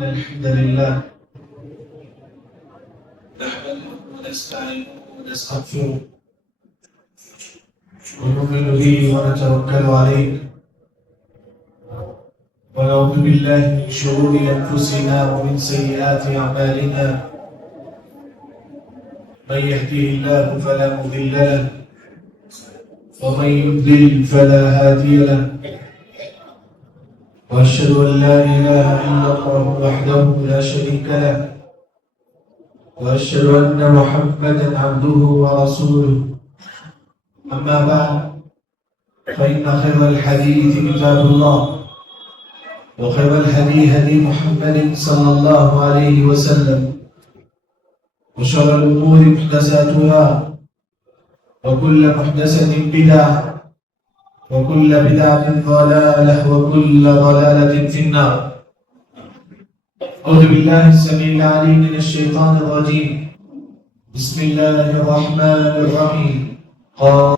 إن الحمد لله نحمده ونستعينه ونستغفره ونؤمن به ونتوكل عليه ونعوذ بالله من شرور أنفسنا ومن سيئات أعمالنا من يهده الله فلا مضل له ومن يضلل فلا هادي له وأشهد أن لا إله إلا الله وحده لا شريك له وأشهد أن محمدا عبده ورسوله أما بعد فإن خير الحديث كتاب الله وخير الهدي هدي محمد صلى الله عليه وسلم وشر الأمور محدثاتها وكل محدثة بدعة وكل بدعة ضلالة وكل ضلالة في النار. أعوذ بالله السميع العليم من الشيطان الرجيم. بسم الله الرحمن الرحيم. قال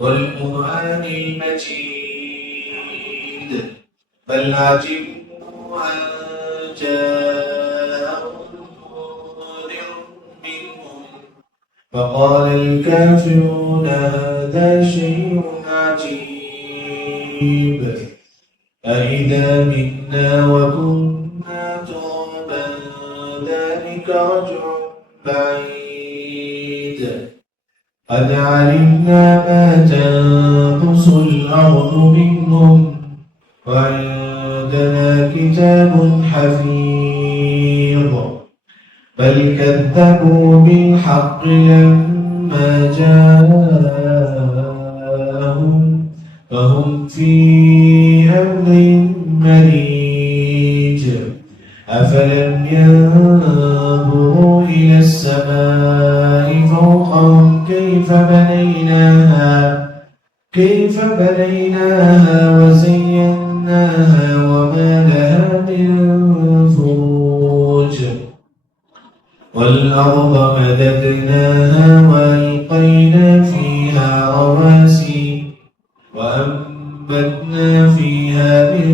والقرآن المجيد بل عجبوا أن جاءهم منذر منهم فقال الكافرون هذا شيء عجيب أإذا متنا وكنا ترابا ذلك رجع بعيد قد علمنا ما تنقص الأرض منهم وعندنا كتاب حفيظ بل كذبوا بالحق لما جاءهم فهم في أمر مريج أفلم ينظروا إلى السماء فوقهم كيف بنيناها وزيناها وما لها من فروج والأرض مددناها وألقينا فيها رواسي وأنبتنا فيها من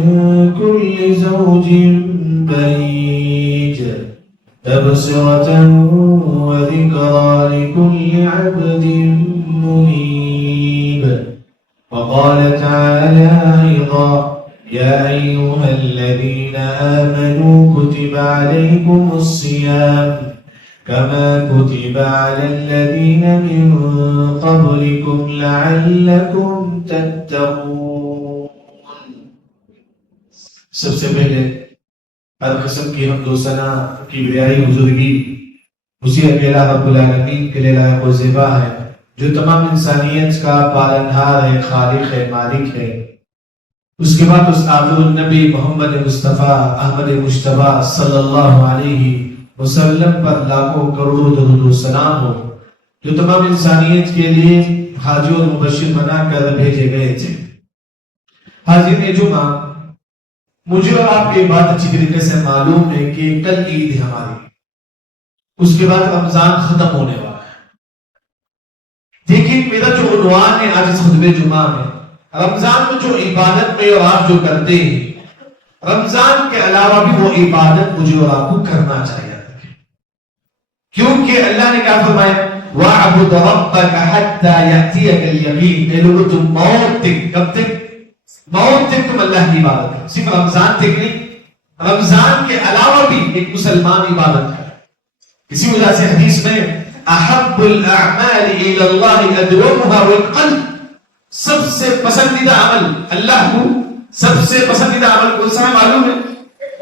كل زوج بهيج تبصرة وذكرى لكل عبد منيب. وقال تعالى أيضا يا أيها الذين آمنوا كتب عليكم الصيام كما كتب على الذين من قبلكم لعلكم تتقون. سب سے پہلے ہر قسم کی حمد و ثنا کی بڑائی بزرگی اسی اکیلا رب العالمین کے لیے لائق و زیبا ہے جو تمام انسانیت کا پالنہار ہے، خالق ہے، مالک ہے. اس کے بعد اس آخر النبی محمد مصطفیٰ احمد مجتبی صلی اللہ علیہ وسلم پر لاکھوں کروڑوں درود و سلام ہو جو تمام انسانیت کے لیے حاجی اور مبشر بنا کر بھیجے گئے تھے. حاضرین جمعہ، مجھے اور آپ کے بات اچھی طریقے سے معلوم ہے کہ کل عید ہے ہماری، اس کے بعد رمضان ختم ہونے والا ہے. لیکن میرا جو عنوان ہے آج اس خطبہ جمعہ میں، رمضان میں جو عبادت میں اور آپ جو کرتے ہیں، رمضان کے علاوہ بھی وہ عبادت مجھے اور آپ کو کرنا چاہیے، کیونکہ اللہ نے کیا فرمایا وَاعْبُدْ رَبَّكَ حَتَّى يَأْتِيَكَ الْيَقِينُ. اے لوگو تم موت تک، کب تک؟ موت تک تم اللہ کی عبادت کرو. صرف رمضان تک نہیں، رمضان کے علاوہ بھی ایک مسلمان عبادت کرے. اسی وجہ سے حدیث میں احب الاعمال الى اللہ ادومها والقلب، سب سے پسندیدہ عمل اللہ کو، سب سے پسندیدہ عمل کون سا ہے معلوم ہے؟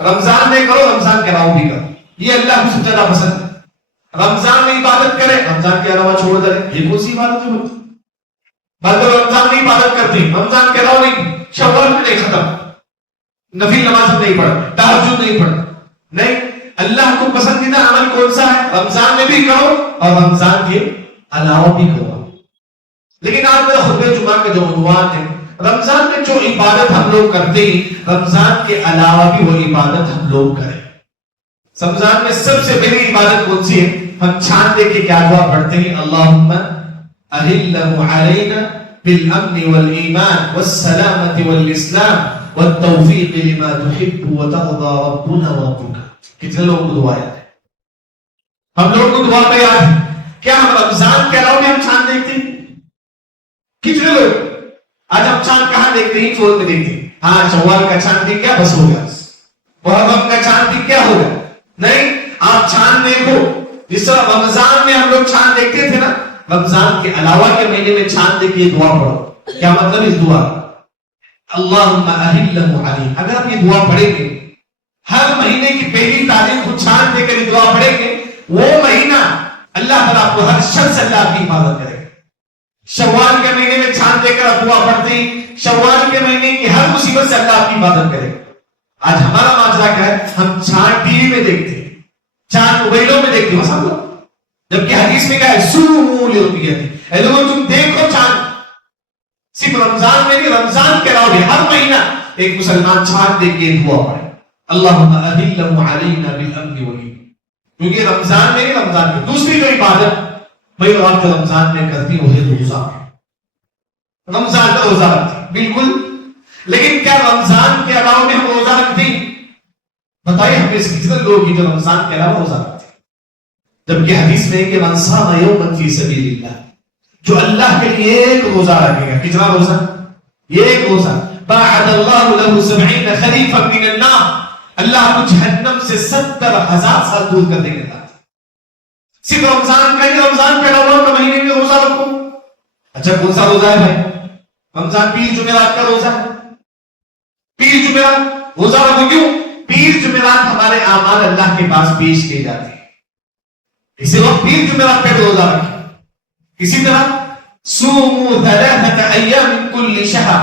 رمضان میں کرو، رمضان کے علاوہ بھی کرو، یہ اللہ کو سب سے زیادہ پسند ہے. رمضان میں عبادت کرے، رمضان کے علاوہ چھوڑ دے، یہ کون سی عبادت ہے؟ بلکہ رمضان میں عبادت کرتے ہیں، رمضان کے علاوہ نہیں، شوال میں نہیں ختم، نفل نماز نہیں پڑھتے، تہجد نہیں پڑھتے، نہیں. اللہ کو پسندیدہ عمل کون سا ہے؟ رمضان میں بھی کرو اور رمضان کے علاوہ بھی کرو. لیکن آج میرا خطبہ جمعہ کا جو عنوان ہے، رمضان میں جو عبادت ہم لوگ کرتے ہیں، رمضان کے علاوہ بھی وہ عبادت ہم لوگ کریں. رمضان میں سب سے بڑی عبادت کون سی ہے؟ ہم چھان دے کے کیا دعا پڑھتے ہیں؟ اللہم اہلہ علینا بالامن والایمان والسلامت والاسلام والتوفيق لما تحب وترضى ربنا وربك. کتنے لوگوں کو دعا یاد ہے؟ ہم لوگوں کو دعا پہ یاد ہے کیا ہم رمضان کے علاوہ بھی ہم چاند دیکھتے ہیں؟ کتنے لوگ آج ہم چاند کہاں دیکھتے ہیں؟ فون میں دیکھتے ہیں. ہاں شوال کا چاند دیکھ گیا بس ہو گیا, محرم کا چاند دیکھ کیا ہوگا. نہیں, آپ چاند دیکھو جس طرح رمضان میں ہم لوگ چاند دیکھتے تھے نا, رمضان کے علاوہ کے مہینے میں چاند دیکھ کے دعا پڑھو. کیا مطلب اس دعا؟ اللہم اہلہ علی. اگر آپ یہ دعا پڑھیں گے ہر مہینے کی پہلی تاریخ کو چاند دے کر دعا پڑھیں گے, وہ مہینہ اللہ تعالیٰ آپ کو ہر شر سے اللہ کی حفاظت کرے گا. شوال کے مہینے میں چاند دے کر آپ دعا پڑھتے ہیں, شوال کے مہینے کی ہر مصیبت سے اللہ آپ کی حفاظت کرے گا. آج ہمارا معاملہ کیا ہے؟ ہم چاند ٹی وی میں دیکھتے ہیں, چاند موبائلوں میں دیکھتے ہیں سب لوگ, جبکہ حدیث میں کیا ہے؟ صوموا لرؤیتہ. اے لوگوں تم دیکھو چاند. صرف رمضان میں نہیں, رمضان کے علاوہ بھی ہر مہینہ ایک مسلمان چاند دیکھ کے دعا پڑھے اللہم اہلہ علینا بالامن والایمان. کیونکہ رمضان میں نہیں, رمضان میں دوسری جو عبادت بھائی آپ جو رمضان میں کرتی وہ ہے روزہ. رمضان کا روزہ رکھتی بالکل, لیکن کیا رمضان کے علاوہ میں ہم روزہ رکھتے ہیں؟ بتائیے ہم اس کتنے لوگ ہیں جو رمضان کے علاوہ روزہ رکھتے ہیں؟ جبکہ حدیث میں ہے کہ من صام یوما فی سبیل اللہ, جو اللہ کے لیے ایک روزہ رکھے گا. کتنا روزہ؟ یہ ایک روزہ. باعد اللہ له 70 خریفا من النار, اللہ کو جہنم سے 70,000 سال دور کر دے گا. صرف رمضان کا ہی, رمضان کے علاوہ کا مہینے میں روزہ رکھو. اچھا کون سا روزہ ہے بھائی؟ رمضان پیر جمعرات کا روزہ ہے. پیر جمعرات روزہ رکھو. کیوں؟ پیر جمعرات ہمارے اعمال اللہ کے پاس پیش کیے جاتے ہیں, اسی وقت پیر جمعرات پہ روزہ رکھیں. اسی طرح صوموا 3 ایام من کل شہر,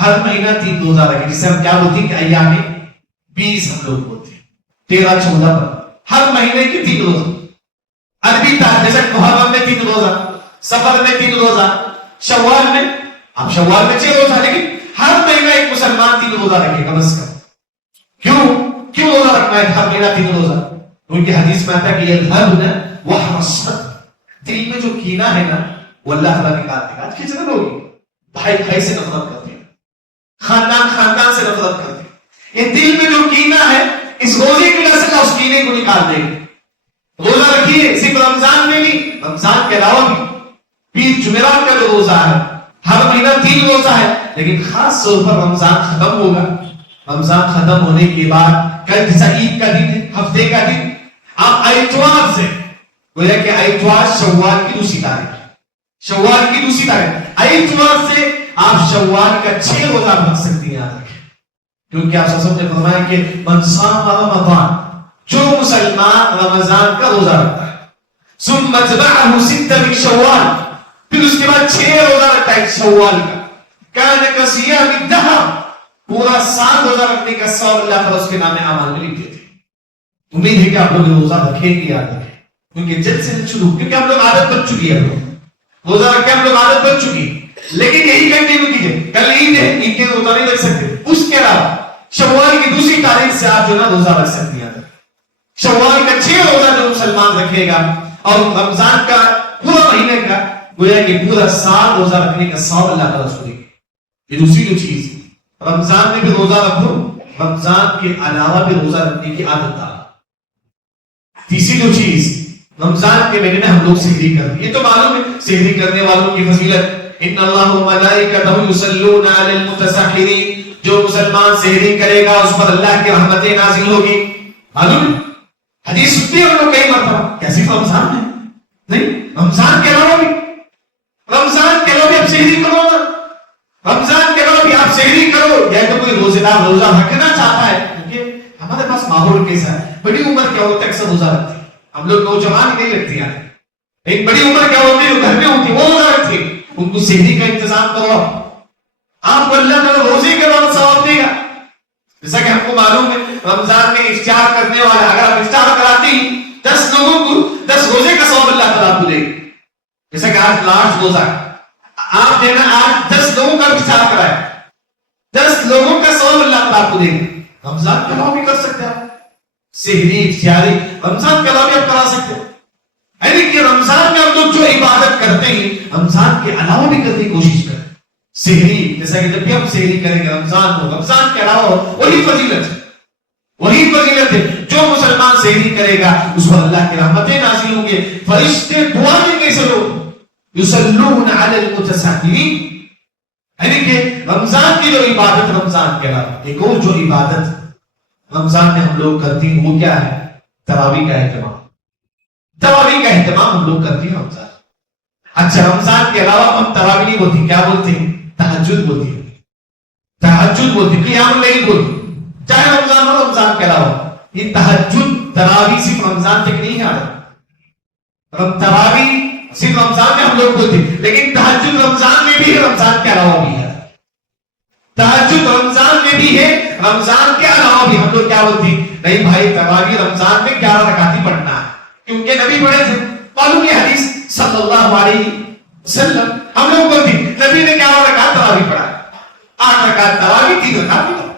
ہر مہینہ 3 روزہ رکھیں. جسے ہم کیا بولتے ہیں کہ ایام 20 ہم لوگ بولتے ہیں, 13 14 پر ہر مہینے کے 3 روزہ. عربی تاریخ جیسے محرم میں 3 روزہ, سفر میں 3 روزہ, شوال میں, اب شوال میں 6 روزہ, لیکن ہر مہینہ ایک مسلمان 3 روزہ رکھے کم از کم. کیوں روزہ رکھنا ہے ہر مہینہ 3 روزہ؟ کیونکہ حدیث میں آتا ہے کہ یذهبن وحرصت, دل میں جو کینہ ہے نا وہ اللہ تعالیٰ نکال دے گا. آج کتنے لوگ بھائی بھائی سے نفرت کرتے ہیں, خاندان خاندان سے نفرت کرتے ہیں. یہ دل میں جو کینہ ہے اس روزے کی وجہ سے اللہ اس کینے کو نکال دے گا. روزہ رکھیے, صرف رمضان میں نہیں, رمضان کے علاوہ بھی. پیر جمعرات کا جو روزہ ہے ہر مہینہ 3 روزہ ہے, لیکن خاص طور پر رمضان ختم ہوگا. رمضان ختم ہونے کے بعد کل جیسا عید کا دن ہے, ہفتے کا دن, آپ اتوار سے گویا کہ اتوار شوال کی 2 تاریخ, شوال کی 2 تاریخ, اتوار سے آپ شوال کا 6 روزہ رکھ سکتی ہیں. یاد رکھیں, کیونکہ آپ سب نے فرمایا کہ من صام رمضان, جو مسلمان رمضان کا روزہ رکھتا ہے, ثم اتبعه 6 من شوال, پھر اس کے بعد 6 روزہ رکھتا ہے شوال کا, کان کصیام الدہر, پورا سال روزہ رکھنے کا ثواب اللہ تعالیٰ اس کے نام اعمال میں لکھ دیتے ہیں. امید ہے کہ آپ لوگ روزہ رکھیں گے. یاد رکھیں, کیونکہ جلد سے شروع, کیونکہ ہم لوگ عادت بن چکی ہے, روزہ رکھ کے ہم لوگ عادت بن چکی, لیکن یہی کنٹینیو کیجیے. کل عید ہے, عید کے روزہ نہیں رکھ سکتے, اس کے علاوہ شوال کی 2 تاریخ سے آپ جو نا روزہ رکھ سکتے ہیں. شوال کا 6 روزہ جو مسلمان رکھے گا اور رمضان کا پورا مہینے کا گویا کہ پورا سال روزہ رکھنے کا ثواب اللہ تعالیٰ اس کو دے گا. یہ دوسری جو چیز, رمضان میں بھی روزہ رکھو, رمضان کے علاوہ بھی روزہ رکھنے کی عادت ڈالو. تیسری جو چیز, رمضان کے مہینے میں ہم لوگ سحری کرتے ہیں. یہ تو معلوم ہے سحری کرنے والوں کی فضیلت, ان اللہ وملائکتہ یصلون علی المتسحرین, جو مسلمان سحری کرے گا اس پر اللہ کی رحمتیں نازل ہوگی. معلوم ہے حدیث سنتی ہے ہم لوگ کئی مرتبہ, کیا صرف رمضان میں نہیں, رمضان کے علاوہ بھی, رمضان کے علاوہ بھی آپ سحری کرو نا, رمضان کے علاوہ بھی آپ سحری کرو. یا تو کوئی روزے دار روزہ رکھنا چاہتا ہے, کیونکہ ہمارے پاس ماحول کیسا ہے, بڑی عمر کیا ہوتا ہے اکثر روزہ رکھتے ہیں, ہم لوگ نوجوان نہیں رکھتے ہیں. ایک بڑی عمر کیا ہوتی ہے گھر میں ہوتی ہے وہ روزہ رکھتے ہیں, ان کو سحری کا انتظام کرو, آپ کو اللہ تعالیٰ روزے کے بعد ثواب دے گا. جیسا کہ ہم کو معلوم ہے رمضان میں افطار کرنے والے, اگر آپ افطار کراتے ہیں 10 لوگوں کو 10 روزے کا ثواب اللہ تعالیٰ آپ کو دے گا. جیسا کہ آج لاسٹ روزہ آپ دینا, آج 10 لوگوں کا افطار کرائے, 10 لوگوں کا ثواب اللہ تعالیٰ آپ کو دے گا. رمضان کے علاوہ بھی کر سکتے ہیں سحری افطاری, رمضان کے علاوہ بھی آپ کرا سکتے ہیں. یعنی کہ رمضان میں ہم لوگ جو عبادت کرتے ہیں رمضان کے علاوہ بھی کرنے کی کوشش کریں. سحری، جیسا کہ جب بھی ہم سحری کریں گے رمضان ہو، رمضان کے علاوہ وہی فضیلت ہے، وہی فضیلت ہے. جو مسلمان سحری کرے گا اس پر اللہ کی رحمتیں نازل ہوں گے، فرشتے دعا دیں گے. سے لوگ یصلون علی المتسحرین، یعنی کہ رمضان کی جو عبادت، رمضان کے علاوہ ایک اور جو عبادت رمضان میں ہم لوگ کرتے ہیں وہ کیا ہے؟ تراویح کا اہتمام. تراویح کا اہتمام ہم لوگ کرتے ہیں رمضان. اچھا رمضان کے علاوہ ہم تراویح نہیں بولتے، کیا بولتے ہیں؟ تہجد بولتے ہیں. تہجد بولتے ہیں، قیام اللیل بولتے ہیں، چاہے رمضان ہو رمضان کے علاوہ. یہ تہجد تراویح صرف رمضان تک نہیں آ رہا. تراویح صرف رمضان میں ہم لوگ بولتے ہیں، لیکن تہجد رمضان میں بھی ہے، رمضان کے علاوہ بھی ہے. تہجد رمضان میں بھی ہے، رمضان کے علاوہ بھی. ہم لوگ کیا بولتے ہیں؟ نہیں بھائی تراویح رمضان میں 11 رکعت ہی پڑھنا ہے، کیونکہ نبی پڑھے تھے. معلوم یہ حدیث صلی اللہ علیہ وسلم ہم لوگ بولتے ہیں نبی نے 11 رکعت تراویح پڑھا، 8 رکعت تراویح، 3 رکعت پڑھا.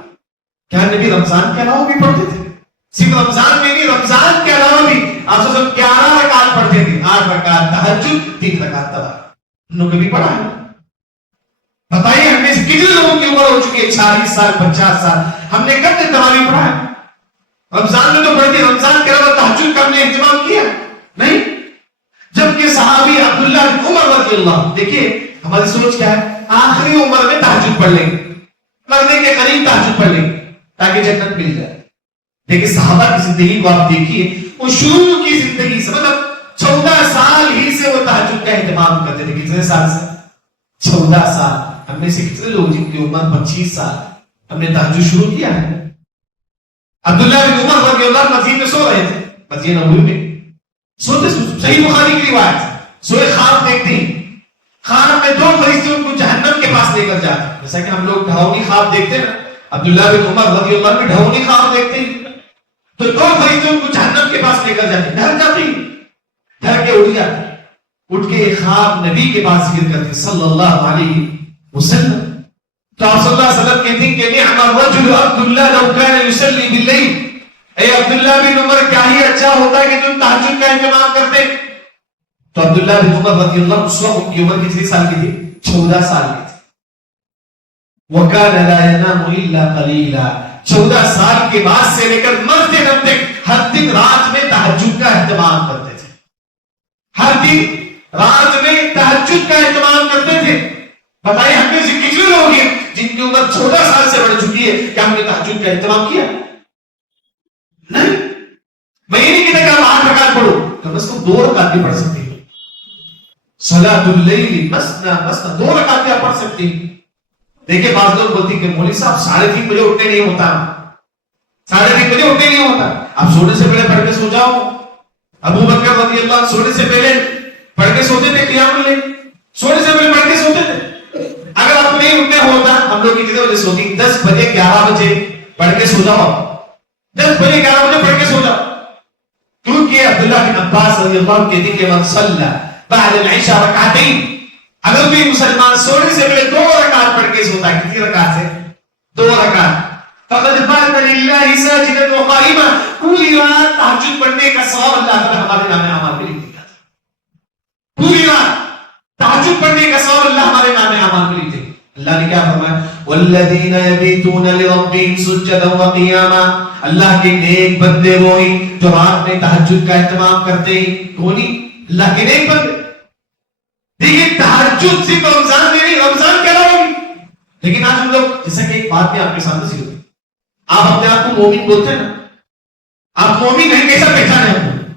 کیا نبی رمضان کے علاوہ بھی پڑھتے تھے؟ صرف رمضان میں نہیں، رمضان کے علاوہ بھی آپ سب 11 رکعت پڑھتے تھے، 8 رکعت تہجد، 3 رکعت تراویح. ہم لوگ کبھی پڑھا ہے؟ بتائیے ہم میں سے کتنے لوگوں کی عمر ہو چکی ہے 40 سال 50 سال، ہم نے کب تک تراویح پڑھا ہے؟ رمضان میں تو پڑھتے، رمضان کے علاوہ تہجد کا ہم نے اہتمام کیا نہیں. جبکہ صحابی عبداللہ بن عمر رضی اللہ، دیکھیے ہماری سوچ کیا ہے، آخری عمر میں تہجد پڑھ لیں گے، مرنے کے قریب تہجد پڑھ لیں گے تاکہ جنت مل جائے. لیکن صحابہ کی زندگی کو آپ دیکھیے، وہ شروع کی زندگی سے مطلب 14 سال ہی سے وہ تہجد کا اہتمام کرتے تھے. کتنے سال سے؟ 14 سال. ہم میں سے کتنے لوگ جن کی عمر 25 سال ہم نے تہجد شروع کیا ہے؟ عبداللہ بن عمر رضی اللہ مسجد میں سو رہے تھے، مسجد نبوی میں سوتے، صحیح بخاری کی روایت، سوئے خواب دیکھتے ہیں، خواب میں 2 فرشتے ان کو جہنم کے پاس لے کر جاتے ہیں. جیسا کہ ہم لوگ ڈھونی خواب دیکھتے ہیں، عبداللہ بن عمر رضی اللہ بھی ڈھونی خواب دیکھتے ہیں، تو 2 فرشتے ان کو جہنم کے پاس لے کر جاتے ہیں. ڈر جاتے ہیں، ڈر کے اٹھ جاتے ہیں، اٹھ کے خواب نبی کے پاس ذکر کرتے ہیں صلی اللہ علیہ وسلم. تو آپ صلی اللہ علیہ وسلم کہتے ہیں کہ نعم الرجل عبداللہ لو کان یصلی باللیل، اے عبداللہ بن عمر کیا ہی اچھا ہوتا ہے کہ تم تہجد کا اہتمام کرتے. تو عبداللہ بن عمر رضی اللہ اس وقت کی عمر کتنی سال کی تھی؟ 14 سال کی تھی. وَكَانَ لَا يَنَامُ إِلَّا قَلِيلًا، 14 سال کے بعد سے لے کر مرتے دم تک ہر دن رات میں تہجد کا اہتمام کرتے تھے. ہر دن رات میں تہجد کا اہتمام کرتے تھے. بتائیے ہم میں سے کتنے لوگ ہیں جن کی عمر 14 سال سے بڑھ چکی ہے کہ ہم نے تہجد کا اہتمام کیا؟ نہیں. مہینے کی تک آپ 8 رکعت پڑھو، کم از کم 2 رکعت بھی پڑھ سکتے ہیں. صلاۃ اللیل مثنی مثنی، 2 رکعت بھی آپ پڑھ سکتے ہیں. دیکھیں بعض لوگ بولتے ہیں کہ مولوی صاحب 3:30 بجے اٹھنے نہیں ہوتا، 3:30 بجے اٹھنے نہیں ہوتا. آپ سونے سے پہلے پڑھ کے سو جاؤ. ابو بکر رضی اللہ سونے سے پہلے پڑھ کے سوتے تھے قیام اللیل، سونے سے پہلے پڑھ کے سوتے تھے. اگر آپ کو نہیں اٹھنے ہوتا، ہم لوگ کتنے بجے سوتے ہیں؟ 10 بجے 11 بجے پڑھ کے سو جاؤ. 10 بجے 11 بجے پڑھ کے سو جاؤ. کیونکہ عبداللہ بن عباس رضی اللہ عنہ کہتے ہیں کہ من صلی بعد العشاء رکعتین، اگر کوئی مسلمان سونے سے پہلے 2 رکعت پڑھ کے سوتا ہے، کتنی رکعت سے؟ 2 رکعت، فقد بات للہ ساجدا وقائما، پوری رات تہجد پڑھنے کا ثواب اللہ تعالی ہمارے نام اعمال میں لکھ دیا. پوری رات تہجد پڑھنے کا ثواب اللہ ہمارے نام اعمال میں لکھ دیا. اللہ نے کیا فرمایا؟ والذین یبیتون لربہم سجدا وقیاما، اللہ کے نیک بندے وہ ہیں جو رات میں تہجد کا اہتمام کرتے ہیں. کون؟ اللہ کے نیک بندے. دیکھیں تہجد صرف رمضان میں نہیں، رمضان کے علاوہ بھی. لیکن آج ہم لوگ، جیسا کہ ایک بات میں آپ کے سامنے سی ہوتی، آپ اپنے آپ کو مومن بولتے ہیں نا، آپ مومن ہیں کیسا پہچانے ہیں؟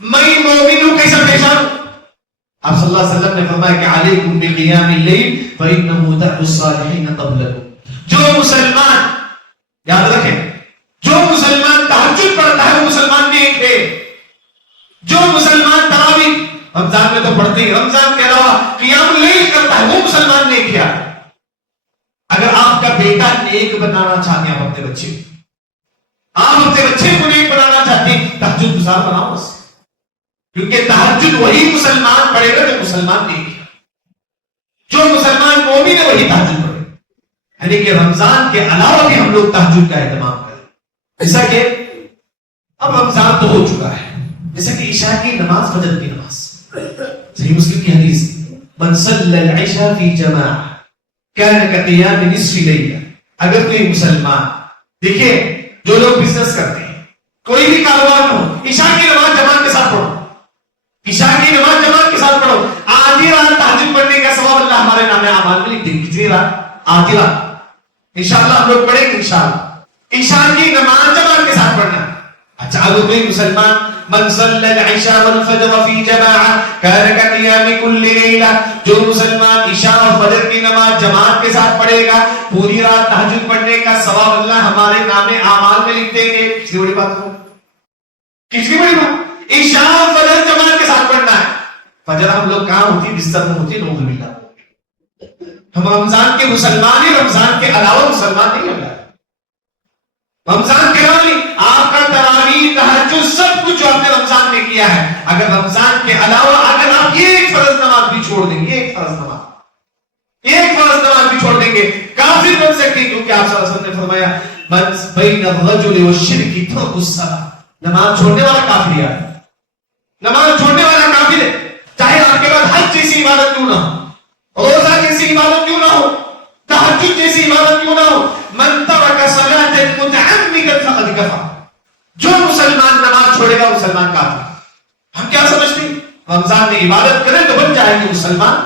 میں مومن ہوں کیسا پہچانوں؟ آپ صلی اللہ علیہ وسلم نے فرمایا کہ علیکم بقیام اللیل فإنہ دأب الصالحین قبلکم. جو مسلمان، یاد رکھیں، جو مسلمان تہجد پڑھتا ہے وہ مسلمان نیک ہے. جو مسلمان تراویح رمضان میں تو پڑھتے ہیں، رمضان کے علاوہ قیام اللیل کرتا ہے وہ مسلمان نیک ہے. اگر آپ کا بیٹا نیک بنانا چاہتے ہیں، آپ اپنے بچے کو نیک بنانا چاہتے ہیں، تہجد گزار بناؤ اس، کیونکہ تہجد وہی مسلمان پڑھے گا جو مسلمان نیک ہے. جو مسلمان مومن ہے وہی تہجد پڑھے. یعنی کہ رمضان کے علاوہ بھی ہم لوگ تہجد کا اہتمام کریں. جیسا کہ اب رمضان تو ہو چکا ہے، جیسا کہ عشاء کی نماز، فجر کی نماز، صحیح مسلم کی حدیث، من صلی العشاء فی جماعہ كان كقيام نصف ليلة. اگر کوئی مسلمان، دیکھیے جو لوگ بزنس کرتے ہیں، کوئی بھی کاروبار ہو، عشاء کی نماز جماعت کے ساتھ پڑھو، عشاء کی نماز جماعت کے ساتھ پڑھو، آدھی رات تہجد پڑھنے کا ثواب اللہ ہمارے نام اعمال میں لکھ دیں گے. کتنی رات؟ آدھی رات. انشاءاللہ ہم لوگ پڑھیں گے انشاءاللہ. عشاء کی نماز جماعت کے ساتھ پڑھنا. اچھا اگر کوئی مسلمان من صلی العشاء والفجر فی جماعہ کان کقیام کل لیلہ، جو مسلمان عشاء اور فجر کی نماز جماعت کے ساتھ پڑھے گا پوری رات تہجد پڑھنے کا ثواب اللہ ہمارے نام اعمال میں لکھ دیں گے. کتنی بڑی بات ہو، کتنی بڑی بات. عشاء اور فجر جماعت کے ساتھ پڑھنا ہے. فجر ہم لوگ کہاں ہوتی؟ بستر میں ہوتی. نعوذ باللہ. ہم رمضان کے مسلمان ہی، رمضان کے علاوہ مسلمان نہیں لگ رہا. رمضان کے علاوہ آپ کا تراویح تہجد سب کچھ جو آپ نے رمضان میں کیا ہے، اگر رمضان کے علاوہ اگر آپ یہ ایک فرض نماز بھی چھوڑ دیں گے، ایک فرض نماز بھی چھوڑ دیں گے، کافر بن سکتے ہیں. کیونکہ آپ صلی اللہ علیہ وسلم نے فرمایا من بین الرجل والشرک ترک الصلاۃ. نماز چھوڑنے والا کافر ہے، نماز چھوڑنے والا کافر ہے. چاہے آپ کے پاس حج جیسی عبادت کیوں نہ ہو، روزہ جیسی عبادت کیوں نہ ہو، تہجد جیسی عبادت کیوں نہ ہو. من ترک صلاۃ متعمدا فقد کفر. جو مسلمان نماز چھوڑے گا مسلمان کافر. ہم کیا سمجھتے ہیں رمضان میں عبادت کریں تو بن جائیں گے مسلمان؟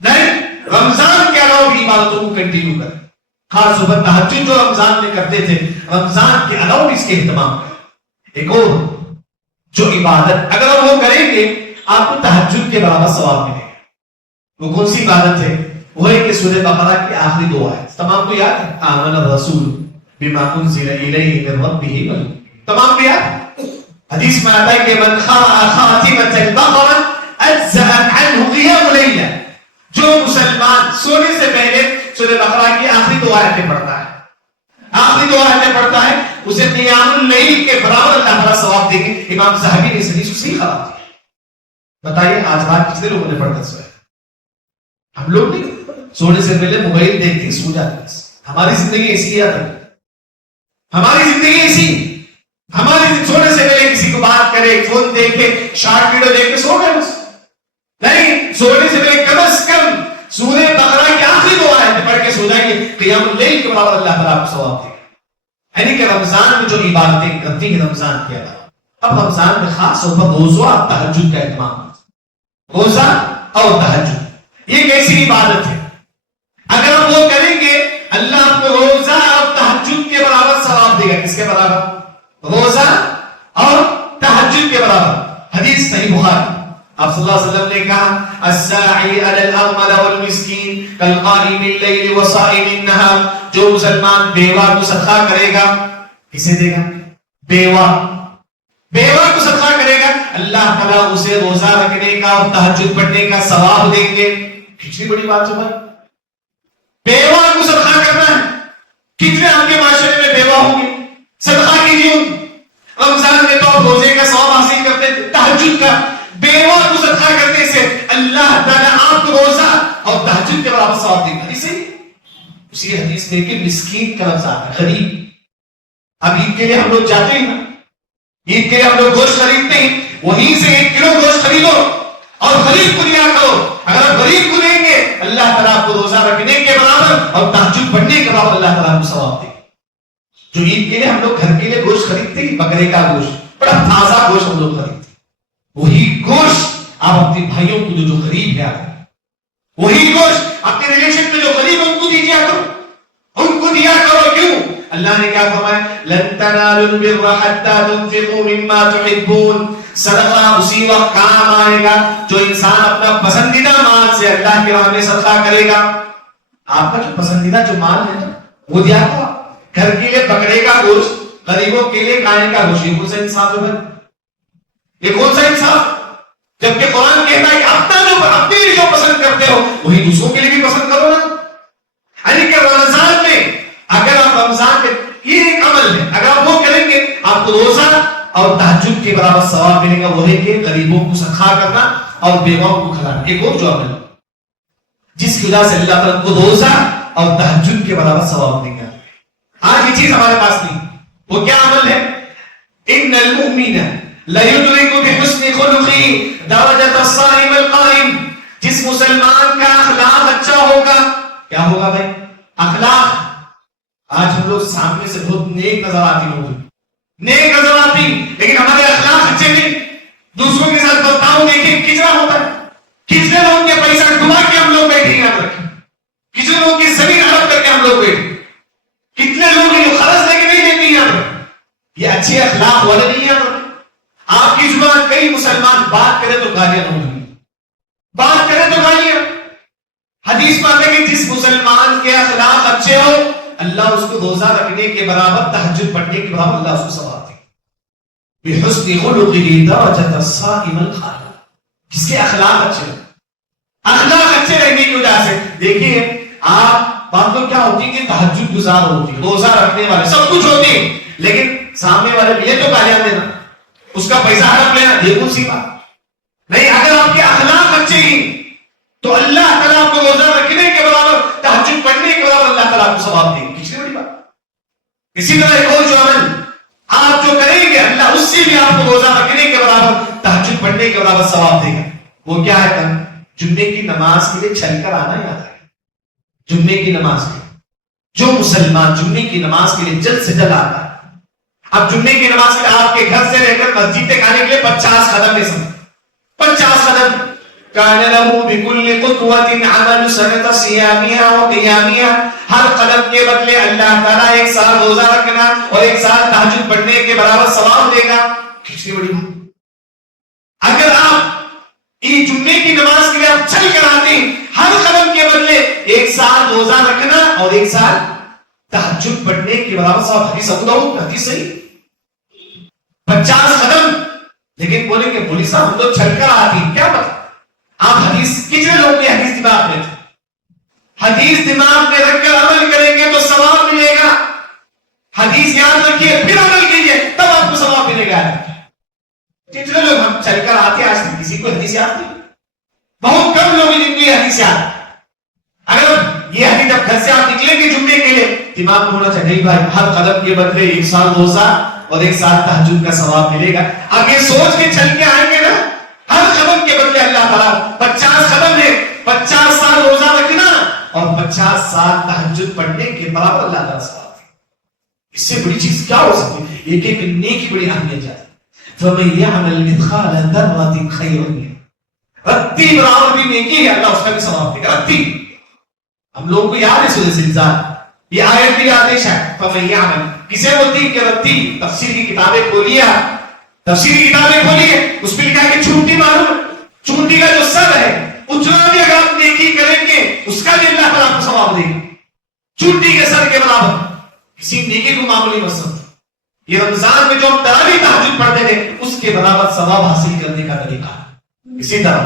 نہیں، رمضان کے علاوہ بھی عبادتوں کو کنٹینیو کریں. خاص طور پر تہجد جو رمضان میں کرتے تھے، رمضان کے علاوہ بھی اس کے اہتمام کریں. ایک اور جو عبادت اگر ہم وہ کریں گے آپ کو تہجد کے برابر ثواب ملے گا. وہ کون سی عبادت ہے؟ وہ ہے کہ سورہ بقرہ کی آخری دو آیت تمام کو یاد ہے. آمن الرسول بما انزل الیہ من ربہ، تمام کو یاد. حدیث میں آتا ہے کہ من قرأ خاتمۃ البقرہ اجزأت عنہ قیام لیلہ. جو مسلمان سونے سے پہلے سورہ بقرہ کی آخری دو آیتیں پڑھتا ہے، آخری دو آیتیں پڑھتا ہے، اسے قیام اللیل کے برابر اللہ تعالیٰ ثواب دیں گے. امام صحابی نے اس حدیث کو صحیح قرار دیا. بتائیے آج رات کتنے لوگوں نے پڑھا سوئے؟ ہم لوگ نہیں. سونے سے پہلے موبائل دیکھتے سو جاتے ہیں. ہماری زندگی ایسی ہے، ہماری زندگی ایسی. ہماری سونے سے پہلے کسی کو بات کرے، فون دیکھے، شارٹ ویڈیو دیکھ کے سو گئے بس. نہیں، سونے سے پہلے کم از کم سورہ بقرہ کی آخری دو آیتیں پڑھ کے سو جائیں گے، قیام اللیل کے برابر اللہ تعالیٰ آپ کو ثواب دے گا. یعنی کہ رمضان میں جو عبادتیں کرتی ہیں رمضان کے علاوہ، اب رمضان میں خاص طور پر روزہ اور تہجد کا اہتمام. روزہ اور تہجد یہ ایک ایسی عبادت ہے، اگر ہم وہ کریں گے اللہ آپ کو روزہ اور تہجد کے برابر ثواب دے گا. کس کے برابر؟ روزہ اور تہجد کے برابر. حدیث صحیح بخاری، آپ صلی اللہ علیہ وسلم نے کہا الساعی علی الارمل والمسکین کالقائم اللیل وصائم النہار. جو مسلمان بیوہ کو صدقہ کرے گا، کسے دے گا؟ بیوہ کو صدقہ کرے گا، اللہ تعالیٰ اسے روزہ رکھنے کا اور تہجد پڑھنے کا ثواب دیں گے. کتنی بڑی بات ہے بھائی، بیوہ کو صدقہ کرنا ہے. کتنے آپ کے معاشرے میں بیوہ ہوں گے؟ صدقہ کیجیے. رمضان میں تو آپ روزے کا ثواب حاصل کرتے ہیں، تہجد کا. بیوہ کو صدقہ کرنے سے اللہ تعالیٰ آپ کو روزہ اور تہجد کے برابر ثواب دے گا. اسی حدیث میں کہ مسکین کا لفظ آتا ہے، غریب. اب عید کے لیے ہم لوگ جاتے ہیں نا، عید کے لیے ہم لوگ گوشت خریدتے ہیں، وہیں سے 1 کلو گوشت خریدو اور غریب کو دیا کرو. اگر غریب کو دیں گے اللہ تعالیٰ آپ کو روزہ رکھنے کے برابر اور تہجد پڑھنے کے برابر اللہ تعالیٰ کو ثواب دے گا. جو عید کے لیے ہم لوگ گھر کے لیے گوشت خریدتے ہیں، بکرے کا گوشت، بڑا تازہ گوشت ہم لوگ خریدتے ہیں، وہی گوشت آپ اپنے بھائیوں کو جو غریب ہے، وہی گوشت اپنے ریلیشن میں جو غریب ان کو دیا کرو، ان کو دیا کرو. کیوں؟ اللہ نے کیا فرمایا؟ لن تنالوا البر حتى تنفقوا مما تحبون. صدقہ اسی وقت کام آئے گا جو انسان اپنا پسندیدہ مال سے اللہ کے راہ میں صدقہ کرے گا. آپ کا جو پسندیدہ جو مال ہے نا وہ دیا کرو. گھر کے لیے بکرے کا گوشت، غریبوں کے لیے گائے کا گوشت. یہ کون سا انصاف ہے؟ یہ کون سا انصاف؟ جبکہ قرآن کہتا ہے کہ اپنے لیے جو پسند کرتے ہو وہی دوسروں کے لیے بھی پسند کرو نا. یعنی کہ رمضان میں اگر آپ رمضان میں یہ ایک عمل ہے، اگر آپ وہ کریں گے آپ کو روزہ اور تہجد کے برابر ثواب ملے گا. وہ ہے کہ غریبوں کو صدقہ کرنا اور بیواؤں کو کھلانا. ایک اور جو عمل ہے جس کی وجہ سے اللہ تعالیٰ کو روزہ اور تہجد کے برابر ثواب دے گا. آج یہ چیز ہمارے پاس نہیں. وہ کیا عمل ہے؟ ان المؤمن لَيُدْرِكُ بِحُسْنِ خُلُقِهِ دَرَجَةَ الصَّائِمِ الْقَائِمِ. جس مسلمان کا اخلاق اچھا ہوگا کیا ہوگا بھائی؟ اخلاق. آج ہم لوگ سامنے سے بہت نیک نظر آتی ہوگی، نیک نظر آتی، لیکن ہمارے اخلاق اچھے نہیں. دوسروں کے ساتھ برتاؤ دیکھیں کچرا ہوتا ہے. کتنے لوگوں کے پیسہ ڈبا کے ہم لوگ بیٹھے یاد رکھیں، کتنے لوگوں کی زمین ہڑپ کر کے ہم لوگ بیٹھے، کتنے لوگ جو خرچ لے کے نہیں دیتے یاد رکھیں. یہ اچھے اخلاق والے نہیں یاد رکھیں. آپ کی زبان کئی مسلمان بات کرے تو گالیاں نہ ہوگی، بات کرے تو گالیاں. حدیث میں آتا ہے کہ جس مسلمان کے اخلاق اچھے ہو اللہ اس کو روزہ رکھنے کے برابر، تہجد پڑھنے کے برابر اللہ اس کو ثواب دے. بحسن خلقه درجة الصائم القائم. جس کے اخلاق اچھے ہو، اخلاق اچھے رہنے کی وجہ سے دیکھیے آپ بات تو کیا ہوتی ہے کہ تہجد گزار ہوتی، روزہ رکھنے والے سب کچھ ہوتی، لیکن سامنے والے یہ تو گالیاں دینا، اس کا پیسہ ہڑپ لینا، یہ کون سی بات نہیں. اگر آپ کے اخلاق اچھے ہی تو اللہ تعالیٰ آپ کو روزہ رکھنے کے برابر، تہجد پڑھنے کے برابر اللہ تعالیٰ آپ کو ثواب دے گا. کتنی بڑی بات. اسی طرح ایک اور جو عمل آپ جو کریں گے اللہ اس سے بھی آپ کو روزہ رکھنے کے برابر، تہجد پڑھنے کے برابر ثواب دے گا. وہ کیا ہے؟ جمعے کی نماز کے لیے چل کر آنا یاد ہے. جمعے کی نماز کے جو مسلمان جمعے کی نماز کے لیے جلد سے جلد آتا ہے. اب جمعے کی نماز کے آپ کے گھر سے لے کر مسجد تک آنے کے لیے 50 قدم لے سکتے، 50 قدم. کان له بكل خطوة عمل سنة صيامها وقيامها. ہر قدم کے بدلے اللہ تعالیٰ ایک سال روزہ رکھنا اور ایک سال تہجد پڑھنے کے برابر ثواب دے گا. کتنی بڑی بات. اگر آپ یہ جمعے کی نماز کے لیے آپ چل کر آتے ہیں، ہر قدم کے بدلے ایک سال روزہ رکھنا اور ایک سال تہجد پڑھنے کے برابر ثواب. حدیث ابو داؤد حدیث صحیح. 50 قدم. لیکن بولیں کہ پولیس صاحب ہم لوگ چل کر آتی، کیا مطلب؟ آپ حدیث کتنے لوگ کی حدیث دماغ میں تھے؟ حدیث دماغ میں رکھ کر عمل کریں گے تو ثواب ملے گا. حدیث یاد رکھیے پھر عمل کیجئے تب آپ کو ثواب ملے گا. کتنے لوگ ہم چل کر آتے آج کسی کو حدیث یاد نہیں؟ بہت کم لوگ جن کو یہ حدیث یاد. اگر یہ حدیث اب گھر سے آپ نکلیں گے جمعے کے لیے دماغ میں ہونا چاہیے نہیں بھائی ہر قدم کے بدلے ایک سال روزہ اور ایک سال تہجد کا ثواب ملے گا. اب یہ سوچ کے چل کے آئیں گے نا ہر قدم کے بدلے اللہ تعالیٰ 50 قدم ہے، 50 سال روزہ رکھنا اور 50 سال تہجد پڑھنے کے برابر اللہ تعالیٰ ثواب. اس سے بڑی چیز کیا ہو سکتی ہے؟ ایک ایک نیکی بڑی اہمیت ہے. فَمَن يَعْمَلْ مِثْقَالَ ذَرَّةٍ خَيْرًا يَرَهُ. رتی برابر بھی نیکی ہے اللہ اس کا بھی ثواب دے گا. رتی ہم لوگوں کو یاد ہے سورۃ زلزال، یہ آیت بھی یاد ہے شاید. فَمَن يَعْمَلْ کسے بولتی کہ رتی تفسیر کی کتابیں کھولیے، تفسیری کتابیں کھولیے، اس پہ لکھا ہے کہ چونٹی معلوم، چونٹی کا جو سر ہے اتنا بھی اگر آپ نیکی کریں گے اس کا بھی اللہ تعالیٰ آپ کو ثواب دے گا. چونٹی کے سر کے برابر. کسی نیکی کو معمولی مت سمجھو. یہ رمضان میں جو ہم تراویح تہجد پڑھتے تھے اس کے برابر ثواب حاصل کرنے کا طریقہ ہے. اسی طرح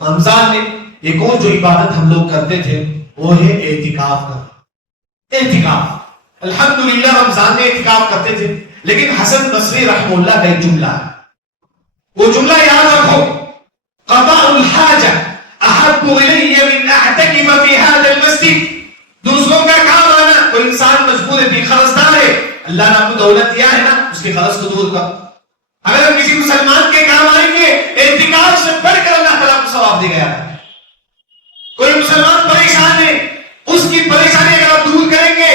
رمضان میں ایک اور جو عبادت ہم لوگ کرتے تھے وہ ہے اعتکاف کرنا. اعتکاف الحمدللہ رمضان میں اعتکاف کرتے تھے، لیکن حسن بصری رحمہ اللہ کا ایک جملہ ہے، وہ جملہ یاد رکھو. قضاء الحاجہ احب الی من اعتکف فی هذا المسجد. دوسروں کا کام آنا، کوئی انسان مجبور ہے، قرضدار ہے، اللہ نے آپ کو دولت دیا ہے نا، اس کے قرض کو دور کر. اگر ہم کسی مسلمان کے کام آئیں گے اعتکاف سے بڑھ کر اللہ تعالیٰ کو ثواب دے گا. کوئی مسلمان پریشان ہے، اس کی پریشانی اگر آپ دور کریں گے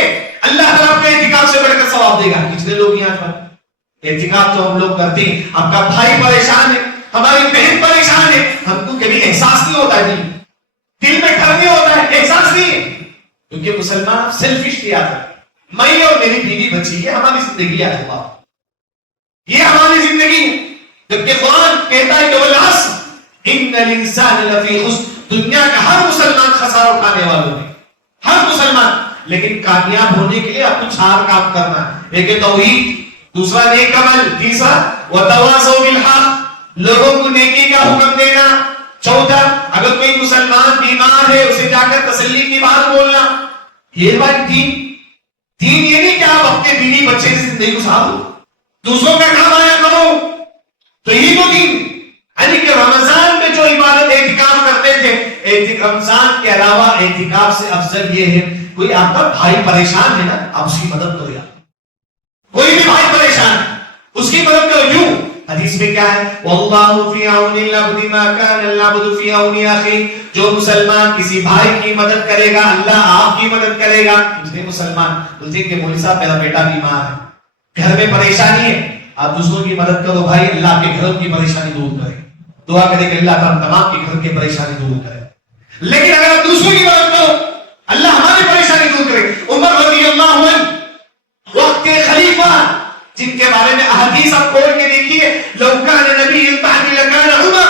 اللہ تعالیٰ آپ کو اعتکاف سے بڑھ کر ثواب دے گا. کتنے لوگ یہاں پر اعتکاف تو ہم لوگ کرتے ہیں، آپ کا بھائی پریشان ہے، ہماری بہن پریشان ہے، ہم کو کبھی احساس نہیں ہوتا ہے، دل میں ڈر نہیں ہوتا ہے، احساس نہیں ہے. کیونکہ مسلمان سیلفش کیا تھا، میں اور میری بیوی بچی ہے، ہماری زندگی ہے، یہ ہماری زندگی ہے. جبکہ قرآن کہتا ہے کہ والعصر ان الانسان لفی خسر. دنیا کا ہر مسلمان خسارہ اٹھانے والوں نے، ہر مسلمان. لیکن کامیاب ہونے کے لیے آپ کو 4 کام کرنا ہے. ایک ہے توحید، دوسرا نیک عمل، تیسرا وتواصوا بالحق، لوگوں کو نیکی کا حکم دینا. چوتھا اگر کوئی مسلمان بیمار ہے اسے جا کر تسلی کی بات بولنا. یہ بات دین یہ نہیں کہ آپ اپنے بیوی بچے کی زندگی کو ساتھ دو، دوسروں کا کام آیا کرو، تو یہی تو دین. یعنی کہ رمضان میں جو عبادت اعتکاف کرتے تھے، رمضان کے علاوہ اعتکاف سے افضل یہ ہے کوئی آپ کا بھائی پریشان ہے نا، آپ اس کی مدد کرو. کوئی بھی بھائی پریشان اس کی مدد کرو. کیوں؟ حدیث میں کیا ہے؟ واللہ فی عون العبد ما کان العبد فی عون اخیہ، جو مسلمان کسی بھائی کی مدد کرے گا اللہ آپ کی مدد کرے گا. جتنے مسلمان بولتے کہ مولوی صاحب میرا بیٹا بیمار ہے، گھر میں پریشانی ہے، آپ دوسروں کی مدد کرو بھائی، اللہ آپ کے گھروں کی پریشانی دور کرے. دعا کرے کہ اللہ تعالیٰ تمام کے گھر کی پریشانی دور کرے. لیکن اگر آپ دوسروں کی مدد کرو اللہ ہماری پریشانی دور کرے. عمر رضی اللہ عنہ وقت کے خلیفہ جن کے بارے میں احادیث آپ کھول کے دیکھیے، لو کان نبی بعدی لکان عمر،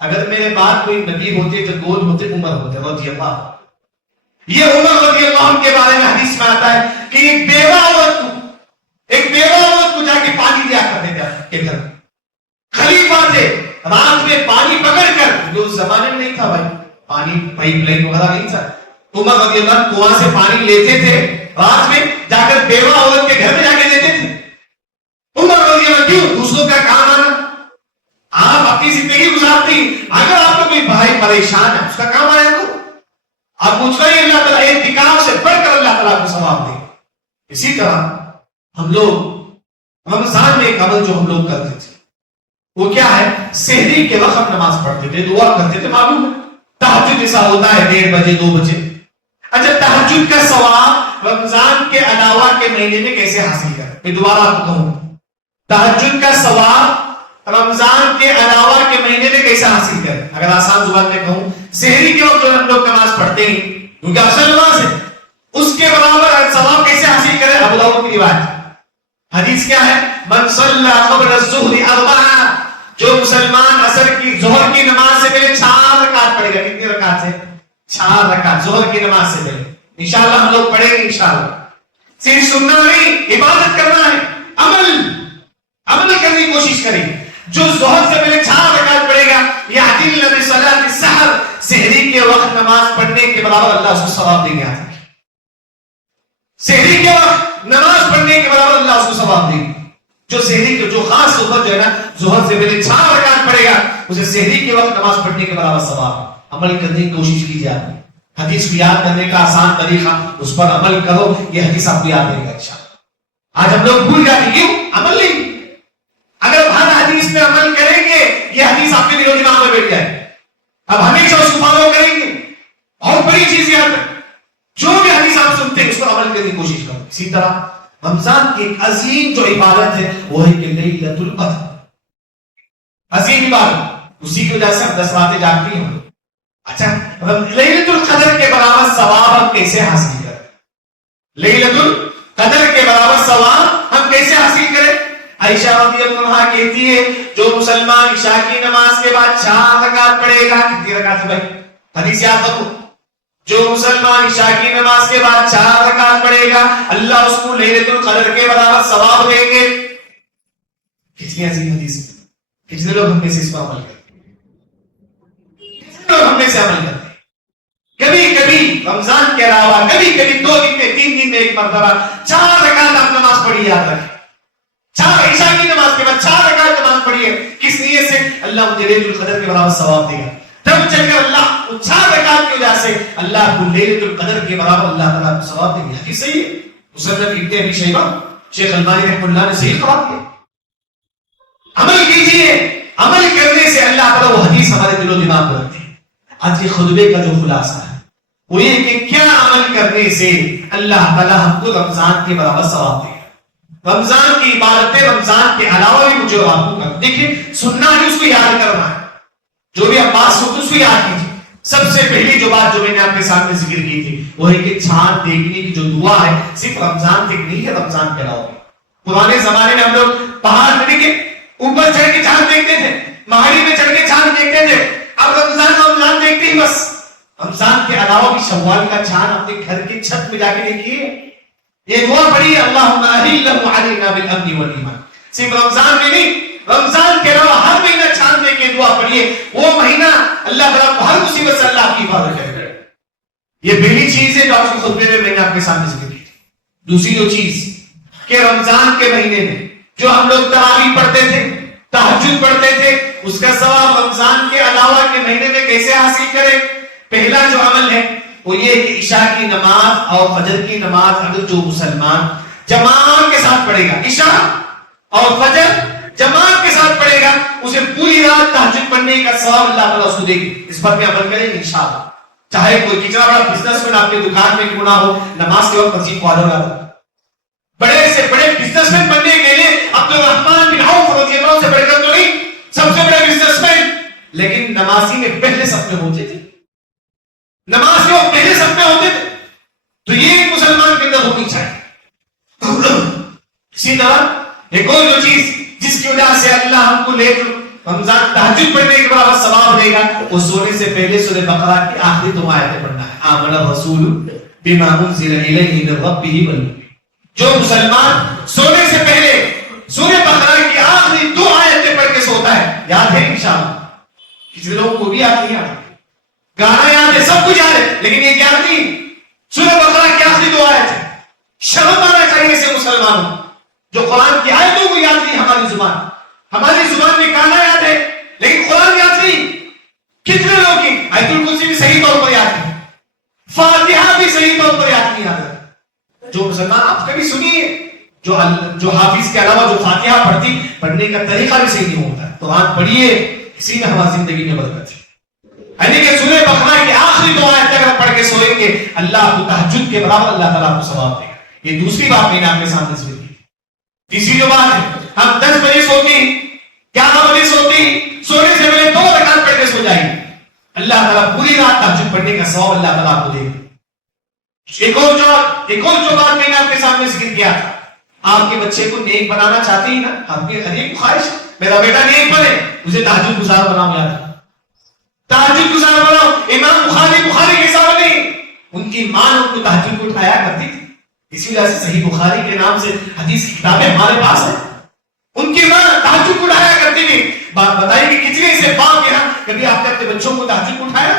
اگر میرے بعد کوئی نبی ہوتے تو گول ہوتے عمر ہوتے رضی اللہ. یہ عمر رضی اللہ عنہ کے بارے میں حدیث میں آتا ہے کہ ایک بیوہ عورت کو جا کے پانی دیا کرتے تھے کے گھر. خلیفہ تھے، رات میں پانی پکڑ کر، جو اس زمانے میں نہیں تھا بھائی پانی پائپ لائن وغیرہ نہیں تھا، عمر رضی اللہ عنہ کنواں سے پانی لیتے تھے، رات میں جا کر بیوہ عورت کے گھر میں جا کے دیتے تھے. عمر رضی اللہ عنہ کیوں؟ دوسروں کا کام آنا. آپ اپنی زندگی گزارتی، اگر آپ کو کوئی بھائی پریشان ہے اس کا کام آیا تو آپ پوچھ رہے ہیں، اللہ تعالیٰ انتقام سے بڑھ کر اللہ تعالیٰ کو ثواب دے. اسی طرح ہم لوگ رمضان میں ایک عمل جو ہم لوگ کرتے تھے وہ کیا ہے؟ سحری کے وقت ہم نماز پڑھتے تھے، دعا کرتے تھے. معلوم ہے تہجد ایسا ہوتا ہے 1:30 بجے 2 بجے. اچھا تہجد کا ثواب رمضان کے علاوہ کے مہینے میں کیسے حاصل کریں؟ میں دوبارہ آپ کو کہوں، تہجد کا ثواب رمضان کے علاوہ کے مہینے میں کیسے حاصل کریں؟ اگر آسان زبان میں کہوں، سحری کے وقت جو ہم لوگ نماز پڑھتے ہیں کیونکہ اصل نماز ہے، اس کے برابر ثواب کیسے حاصل کریں؟ ابو داؤد کی روایت حدیث کیا ہے؟ من صلی قبل الظہر 4، جو مسلمان عصر کی ظہر کی نماز سے پہلے 4 رکعت پڑھے گا. کتنی رکعت سے؟ 4 رکعت ظہر کی نماز سے پہلے. انشاءاللہ ہم لوگ پڑھیں گے انشاءاللہ. صرف سننا نہیں، عبادت کرنا ہے، عمل کرنے کی کوشش کریں. جو ظہر سے پہلے 4 رکعت پڑھے گا یعدل بصلاۃ السحر، سحری کے وقت نماز پڑھنے کے برابر اللہ اس کو ثواب دیں گے. سحری کے وقت نماز پڑھنے کے برابر اللہ اس کو ثواب دیں گے. جو سحری کے جو خاص وقت جو ہے نا ظہر سے پہلے 4 رکعت پڑھے گا اسے سحری کے وقت نماز پڑھنے کے برابر ثواب. عمل کرنے کی کوشش کیجیے. آپ حدیث کو یاد کرنے کا آسان طریقہ، اس پر عمل کرو، یہ حدیث آپ کو یاد رہے گا انشاءاللہ. آج ہم لوگ بھول جاتے، کیوں؟ عمل نہیں. اگر ہر حدیث میں عمل کریں گے یہ حدیث آپ کے دل و دماغ میں بیٹھ جائے، اب ہمیشہ اس کو فالو کریں گے. اور بڑی چیز یاد رکھیں، جو بھی حدیث آپ سنتے ہیں اس پر عمل کرنے کی کوشش کرو. اسی طرح رمضان کی ایک عظیم جو عبادت ہے وہ ہے کہ لیلۃ القدر، عظیم عبادت، اسی کی وجہ سے ہم 10 راتیں جاگتی ہیں. اچھا لیلۃ القدر کے برابر ثواب ہم کیسے حاصل کریں؟ لیلۃ القدر کے برابر ثواب ہم کیسے حاصل کریں؟ عائشہ رضی اللہ عنہا کہتی ہے جو مسلمان عشاء کی نماز کے بعد 4 رکعت پڑھے گا، کتنی رکعت ہے بھائی؟ حدیث یاد رکھو، جو مسلمان عشاء کی نماز کے بعد 4 رکعت پڑھے گا اللہ اس کو لیلۃ القدر کے برابر ثواب دیں گے. کتنی عظیم حدیث ہے. کتنے لوگ ہم میں سے اس پر عمل کرتے ہیں؟ کتنے لوگ ہم میں سے عمل کرتے ہیں؟ کبھی کبھی رمضان کے علاوہ کبھی 2 دن میں 3 دن میں ایک مرتبہ 4 رکعت آپ نماز پڑھی یاد رکھیں. 4 عشاء کی نماز کے بعد 4 رکعت نماز پڑھی ہے، کس نیت سے؟ اللہ مجھے لیلۃ القدر کے برابر ثواب دے گا. تب چل کر اللہ 4 رکعت کی وجہ سے اللہ کو لیلۃ القدر کے برابر اللہ تعالیٰ کو ثواب دے گا. حدیث صحیح ہے، مصنف ابن ابی شیبہ شیخ البانی رحمہ اللہ نے صحیح قرار دیا. عمل کیجئے، عمل کرنے سے اللہ تعالیٰ وہ حدیث ہمارے دل و دماغ میں رکھتے ہیں. آج کے خطبے کا جو خلاصہ ہے وہ یہ کہ کیا عمل کرنے سے اللہ تعالیٰ ہم کو رمضان کے برابر ثواب دے گا. رمضان کی عبادتیں رمضان کے علاوہ بھی مجھے آپ کو کرنا. دیکھیں سننا ہے، اس کو یاد کرنا ہے. جو بھی آپ بات سنتے اس کو یاد کیجیے. سب سے پہلی جو بات جو میں نے آپ کے سامنے ذکر کی تھی وہ ہے کہ چاند دیکھنے کی جو دعا ہے صرف رمضان تک نہیں ہے، رمضان کے علاوہ. پرانے زمانے میں ہم لوگ پہاڑ پہ کے اوپر چڑھ کے چاند دیکھتے تھے، پہاڑی میں چڑھ کے چاند دیکھتے تھے. اب رمضان دیکھتے ہی بس. رمضان کے علاوہ بھی شوال کا چاند اپنے گھر کی چھت میں جا کے دیکھیے. یہ دعا پڑھیے اللہم اہلہ علینا بالامن والایمان. صرف رمضان میں نہیں، رمضان کے علاوہ ہر مہینہ چاند دیکھ کے دعا پڑھیے. وہ مہینہ اللہ تعالیٰ ہر مصیبت سے اللہ کی حفاظت کرے گا. یہ پہلی چیز ہے جو آج کے خطبے میں نے آپ کے سامنے ذکر کی. دوسری جو چیز کہ رمضان کے مہینے میں جو ہم لوگ تراویح پڑھتے تھے، تہجد پڑھتے تھے، اس کا ثواب رمضان کے علاوہ کے مہینے میں کیسے حاصل کریں؟ پہلا جو عمل ہے وہ یہ کہ عشاء کی نماز اور فجر کی نماز اگر جو مسلمان جماعت کے ساتھ پڑھے گا، عشاء اور فجر جماعت کے ساتھ پڑھے گا اسے پوری رات تہجد پڑھنے کا ثواب اللہ تعالیٰ اس کو دے گی. اس پر میں عمل کریں گے انشاءاللہ. چاہے کوئی کتنا بڑا بزنس مین آپ کے دکان میں کیوں نہ ہو, نماز کے وقت مسجد کو آ جاتا. بڑے سے بڑے بزنس مین بننے کے لیے عبد الرحمن بن عوف رضی اللہ عنہ سے بڑھ کر تو نہیں, سب سے بڑے بزنس مین, لیکن نمازی میں پہلے صف میں ہوتے تھے, نماز کے وقت پہلے صف میں ہوتے تھے. تو یہ ایک مسلمان کے اندر ہونی چاہیے. اسی طرح ایک اور جو چیز جس کی وجہ سے اللہ ہم کو لے رمضان تہجد پڑھنے کے برابر ثواب دے گا, وہ سونے سے پہلے سورہ بقرہ کی آخری دو آیتیں پڑھنا ہے. آمن الرسول بما انزل الیہ من ربہ والمؤمنون. جو مسلمان سونے سے پہلے سورہ بقرہ کی آخری دو آیتیں پڑھ کے سوتا ہے, یاد ہے انشاءاللہ, کسی لوگوں کو بھی یاد نہیں آتا, گانا یاد ہے, سب کچھ یاد ہے, لیکن یہ یاد نہیں سورہ بقرہ کی آخری دو آیتیں. شرم آنا چاہیے اسے مسلمانوں جو قرآن کی آیتوں کو یاد نہیں. ہماری زبان میں گانا یاد ہے لیکن قرآن یاد نہیں. کتنے لوگ کی آیت الکرسی بھی صحیح طور پر یاد نہیں, فاتحہ بھی صحیح طور پر یاد نہیں آتا. جو مسلمان آپ کبھی سنیے جو حافظ کے علاوہ جو فاتحہ پڑھنے کا طریقہ بھی صحیح نہیں ہوتا. قرآن پڑھیے, اسی میں ہماری زندگی میں برکت ہے. یعنی کہ سورہ بقرہ کی آخری دو آیتیں اگر پڑھ کے سوئیں گے اللہ کو تہجد کے برابر اللہ تعالیٰ آپ کو ثواب دے گا. یہ دوسری بات میں نے آپ کے سامنے ذکر کی. تیسری جو بات ہے, ہم 10 بجے سوتے ہیں, 11 بجے سوتے ہیں, سونے سے پہلے 2 رکعت پڑھ کے سو جائیں گے, اللہ تعالیٰ پوری رات تہجد پڑھنے کا ثواب اللہ تعالیٰ آپ کو دے گا. ایک اور جو بات میں نے آپ کے سامنے ذکر کیا تھا, آپ کے بچے کو نیک بنانا چاہتے ہیں نا, آپ کی ہر ایک خواہش میرا بیٹا نیک بنے, اسے تہجد گزار بناؤ. یاد تہجد گزار بناؤ. امام بخاری کے سامنے ان کی ماں نے ان کو تہجد کو اٹھایا کرتی تھی. اسی وجہ سے صحیح بخاری کے نام سے حدیث کی کتابیں ہمارے پاس ہیں. ان کی ماں تہجد کو اٹھایا کرتی تھی. بتائیے کہ کتنے سے باپ یہاں کبھی آپ نے اپنے بچوں کو تہجد کو اٹھایا؟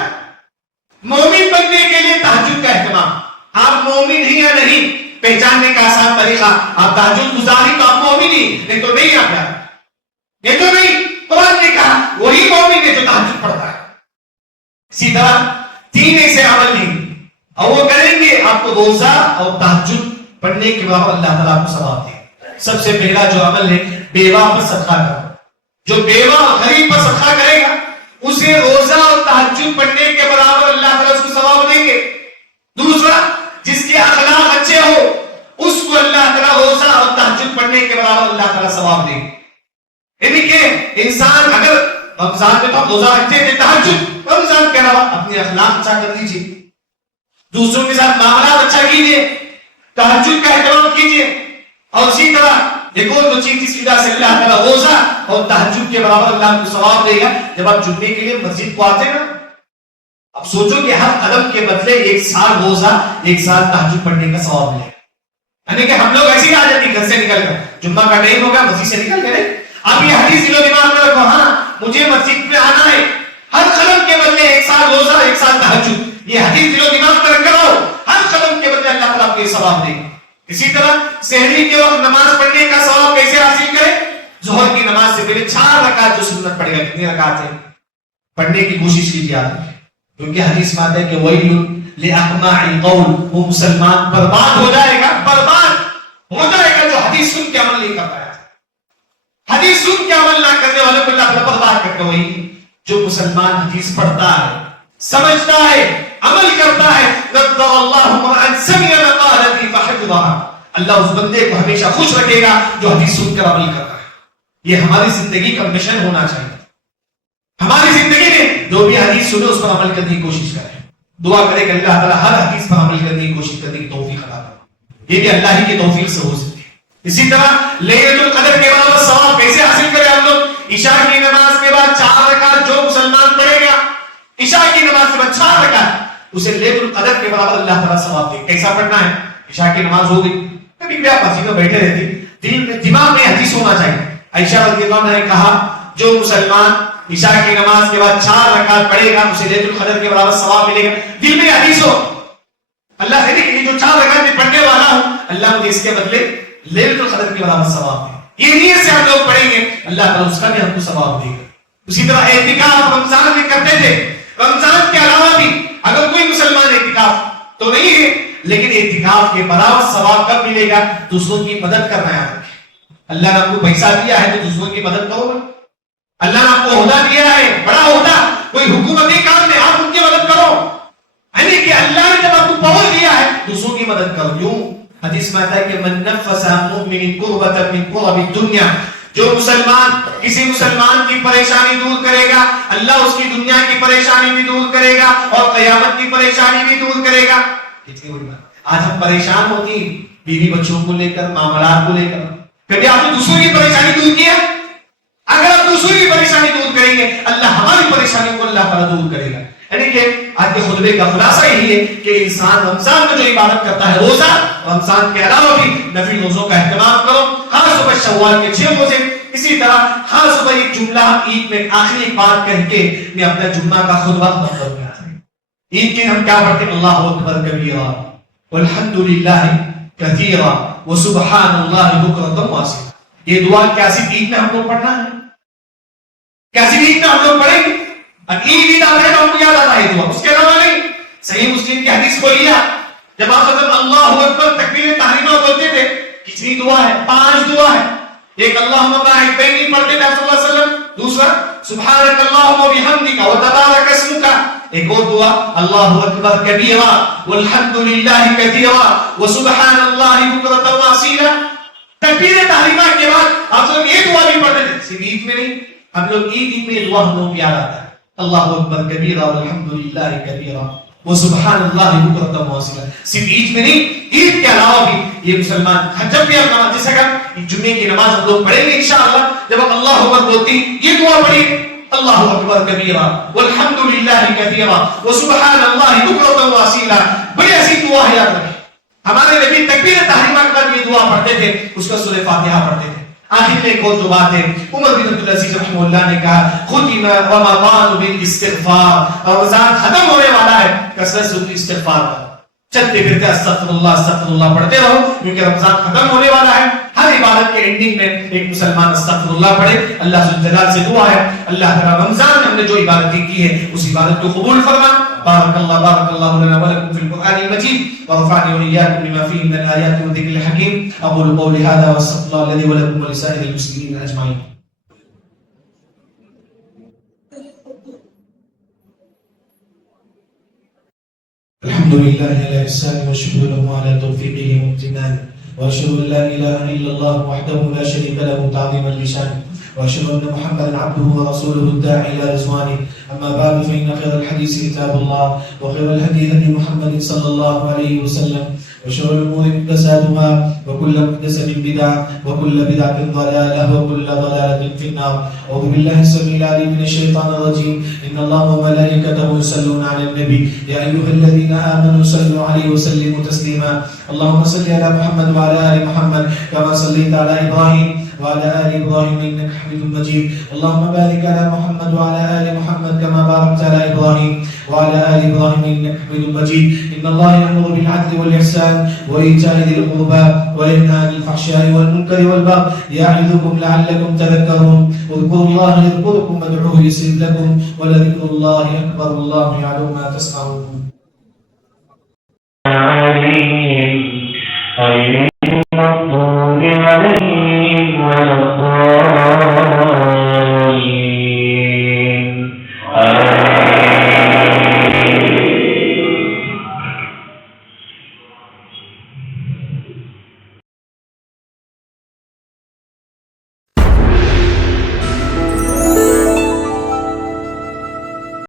مومن بننے کے لیے تہجد کا اہتمام. آپ مومن ہی یا نہیں پہچاننے کا آسان طریقہ, آپ تہجد گزاری تو آپ مومن ہی, نہیں تو نہیں. آپ یہ تو نہیں, قرآن نے کہا وہی مومن ہے جو تہجد پڑھتا ہے. اسی طرح 3 ایسے عمل نہیں اور وہ کریں گے آپ کو روزہ اور تہجد پڑھنے کے بعد اللہ تعالیٰ آپ کو ثواب دے. سب سے پہلا جو عمل ہے بیوہ پر صدقہ کرنا. جو بیوہ غریب پر صدقہ کرے گا اسے روزہ اور تہجد پڑھنے کے برابر اللہ تعالیٰ اس کو ثواب دیں گے. دوسرا, جس کے اخلاق اچھے ہو اس کو اللہ تعالیٰ روزہ اور تہجد پڑھنے کے برابر اللہ تعالیٰ ثواب دیں گے. یعنی کہ انسان اگر رمضان میں تو روزہ رکھتے تھے, تہجد رمضان کے علاوہ اپنے اخلاق اچھا کر لیجیے, دوسروں کے ساتھ معاملات اچھا کیجیے, تہجد کا احترام کیجیے. اور اسی طرح ایک اور دو چیز جس کی وجہ سے اللہ تعالیٰ روزہ اور تہجد کے برابر اللہ کو ثواب دے گا. جب آپ جمعے کے لیے مسجد کو آتے نا, اب سوچو کہ ہر قدم کے بدلے 1 سال روزہ 1 سال تہجد پڑھنے کا ثواب ملے. یعنی کہ ہم لوگ ایسے ہی آ جاتے گھر سے نکل کر, جمعہ کا ٹائم ہوگا مسجد سے نکل گئے. اب یہ حدیث دل و دماغ میں رکھو, ہاں مجھے مسجد میں آنا ہے, ہر قدم کے بدلے 1 سال روزہ 1 سال تہجد, یہ حدیث دل و دماغ میں رکھ کرو, ہر قدم کے بدلے اللہ تعالیٰ آپ کو یہ ثواب دے گا. اسی طرح سحری کے وقت نماز پڑھنے کا ثواب کیسے حاصل کرے؟ ظہر کی نماز سے پہلے 4 رکعت جو سنت پڑے گا, کتنی رکعت ہے پڑھنے کی کوشش کیجیے آپ, کیونکہ حدیث میں آتا ہے کہ ویل لاقماع القول, وہ مسلمان برباد ہو جائے گا جو حدیث سن کے عمل نہیں کرتا ہے. حدیث سن کے عمل نہ کرنے والے کو اللہ تعالیٰ برباد کرتا ہے. وہی جو مسلمان حدیث پڑھتا ہے, سمجھتا ہے, عمل کرتا ہے, نظر اللہ من سمع مقالتی فحفظها, اللہ اس بندے کو ہمیشہ خوش رکھے گا جو حدیث سن کر عمل کرتا ہے. یہ ہماری زندگی کا مشن ہونا چاہیے. ہماری زندگی میں جو بھی حدیث سنے اس پر عمل کرنے کی کوشش کریں. دعا کرے کہ اللہ تعالیٰ ہر حدیث پر عمل کرنے کی کوشش کرنے کی توفیق عطا کرے. یہ بھی اللہ ہی کی توفیق سے ہو سکتی ہے. اسی طرح لیلۃ القدر کے بعد ثواب کیسے حاصل کرے ہم لوگ؟ عشاء کی نماز کے بعد 4 رکعت جو مسلمان پڑھے گا, عشاء کی نماز کے بعد 4 رکعت, اسے لیلۃ القدر کے برابر اللہ تعالیٰ ثواب دے. کیسا پڑھنا ہے؟ عشاء کی نماز ہو گئی, کبھی بھی آپ مسجد میں بیٹھے رہتے, دل میں دماغ میں حدیث ہونا چاہیے. عائشہ رضی اللہ عنہا نے کہا جو مسلمان عشاء کی نماز کے بعد 4 رکعت پڑھے گا اسے لیلۃ القدر کے برابر ثواب ملے گا. دل میں حدیث ہو, اللہ سے کہ جو 4 رکعت میں پڑھنے والا ہوں اللہ مجھے اس کے بدلے لیلۃ القدر کے برابر ثواب دے. یہ نیت سے ہم لوگ پڑھیں گے اللہ تعالیٰ اس کا بھی ہم کو ثواب دے گا. اسی طرح اعتکاف رمضان میں کرتے تھے. رمضان کے علاوہ بھی اگر کوئی مسلمان اعتکاف تو نہیں ہے لیکن اعتکاف کے برابر ثواب کب ملے گا؟ دوسروں کی مدد کرنا ہے. اللہ نے آپ کو پیسہ دیا ہے تو دوسروں کی مدد کرو گے. اللہ نے آپ کو عہدہ دیا ہے, بڑا عہدہ, کوئی حکومتی کام میں آپ ان کی مدد کرو. یعنی کہ اللہ نے جب آپ کو پاور دیا ہے دوسروں کی مدد کرو. یوں حدیث میں آتا ہے کہ من نفس عن مؤمن کربۃ من کرب الدنیا, جو مسلمان کسی مسلمان کی پریشانی دور کرے گا اللہ اس کی دنیا کی پریشانی بھی دور کرے گا اور قیامت کی پریشانی بھی دور کرے گا. کتنی بڑی بات. آج ہم پریشان ہوتی ہیں بیوی بچوں کو لے کر, معاملات کو لے کر. کبھی آپ نے دوسروں کی پریشانی دور کیا؟ اگر آپ دوسروں کی پریشانی دور کریں گے اللہ ہماری پریشانی کو اللہ تعالیٰ دور کرے گا. یعنی کہ آج کے خطبے کا خلاصہ یہی ہے کہ انسان رمضان میں جو عبادت کرتا ہے روزہ, رمضان کے علاوہ بھی نفل روزوں کا اہتمام کرو, خاص طور پر شوال کے 6 روزے. اسی طرح خاص طور پر ایک جملہ عید میں آخری بات کہہ کے میں اپنا جمعہ کا خطبہ ختم کروں گا. عید کے ہم کیا پڑھتے ہیں؟ اللہ اکبر کبیرا والحمد للہ کثیرا وسبحان اللہ بکرۃ واصیلا. یہ دعا کیا صرف عید میں ہم کو پڑھنا ہے؟ کیا صرف عید میں ہم لوگ پڑھیں گے؟ اب عید آتا ہے تو ہم کو یاد آتا ہے دعا, اس کے علاوہ نہیں. صحیح مسلم کی حدیث کو لیا, جب آپ حضرت اللہ اکبر تکبیر تحریمہ بولتے تھے کتنی دعا ہے؟ 5 دعا ہے. ایک اللہم باعث بینی پڑھتے تھے صلی اللہ علیہ وسلم. دوسرا سبحانک اللہم وبحمدک وتبارک اسمک. ایک اور دعا اللہ اکبر کبیرا والحمد للہ کثیرا وسبحان اللہ بکرۃ واصیلا. تکبیر تحریمہ کے بعد آپ لوگ یہ دعا بھی پڑھتے تھے, صرف عید میں نہیں. ہم لوگ عید میں دعا ہم لوگ یاد آتا ہے اللہ اکبر کبیرا والحمد للہ کثیرا وسبحان اللہ بکرۃ واصیلا. صرف عید میں نہیں, عید کے علاوہ بھی یہ مسلمان جب بھی آپ نماز, جیسے کہ جمعے کی نماز ہم لوگ پڑھیں گے انشاءاللہ, جب آپ اللہ اکبر بولتی یہ دعا پڑھیے اللہ اکبر کبیرا والحمد للہ کثیرا وسبحان اللہ بکرۃ واصیلا. بڑی ایسی دعا ہے, یاد رکھیں. ہمارے نبی تکبیر تحریمہ کے بعد یہ دعا پڑھتے تھے, اس کا سورہ فاتحہ پڑھتے تھے. آخر میں ایک اور جو بات ہے, عمر بن عبد العزیز رحمہ اللہ نے کہا ختم رمضان بالاستغفار, رمضان ختم ہونے والا ہے کثرت سے استغفار کرو. چلتے پھرتے استغفر اللہ پڑھتے رہو کیونکہ رمضان ختم ہونے والا ہے. ہر عبادت کے اینڈنگ میں ایک مسلمان استغفر اللہ پڑھے. اللہ جلال سے دعا ہے اللہ تعالی رمضان میں ہم نے جو عبادت کی ہے اس عبادت کو قبول فرما. بارك الله لنا ولكم في القرآن المجيد ورفعني وإياكم بما فيه من الآيات والذكر الحكيم. أقول قولي هذا وأستغفر الله الذي ولكم ولسائر المسلمين أجمعين. الحمد لله على إحسانه والشكر له على توفيقه وامتنانه, وأشهد أن لا إله إلا الله وحده لا شريك له تعظيما لشانه, وأشهد أن محمدا عبده ورسوله الداعي إلى رضوانه. أما بعد فإن خير الحديث كتاب الله وخير الهدي هدي محمد صلى الله عليه وسلم وشر الأمور محدثاتها وكل محدثة بدعة وكل بدعة ضلالة وكل ضلالة في النار. أعوذ بالله السميع العليم من الشيطان الرجيم. إن الله وملائكته يصلون على النبي يا أيها الذين آمنوا صلوا عليه وسلموا تسليما. اللهم صل على محمد وعلى آل محمد كما صليت على إبراهيم وعلى آل إبراهيم إنك حميد مجيد. اللهم بارك على محمد وعلى آل محمد كما باركت على إبراهيم وعلى آل إبراهيم إنك حميد مجيد. إن الله يأمر بالعدل والإحسان وإيتاء ذي القربى وينهى عن الفحشاء والمنكر والبغي يعظكم لعلكم تذكرون. اذكروا الله يذكركم وادعوه يستجب لكم ولذكر الله أكبر. الله يعلم ما تصنعون.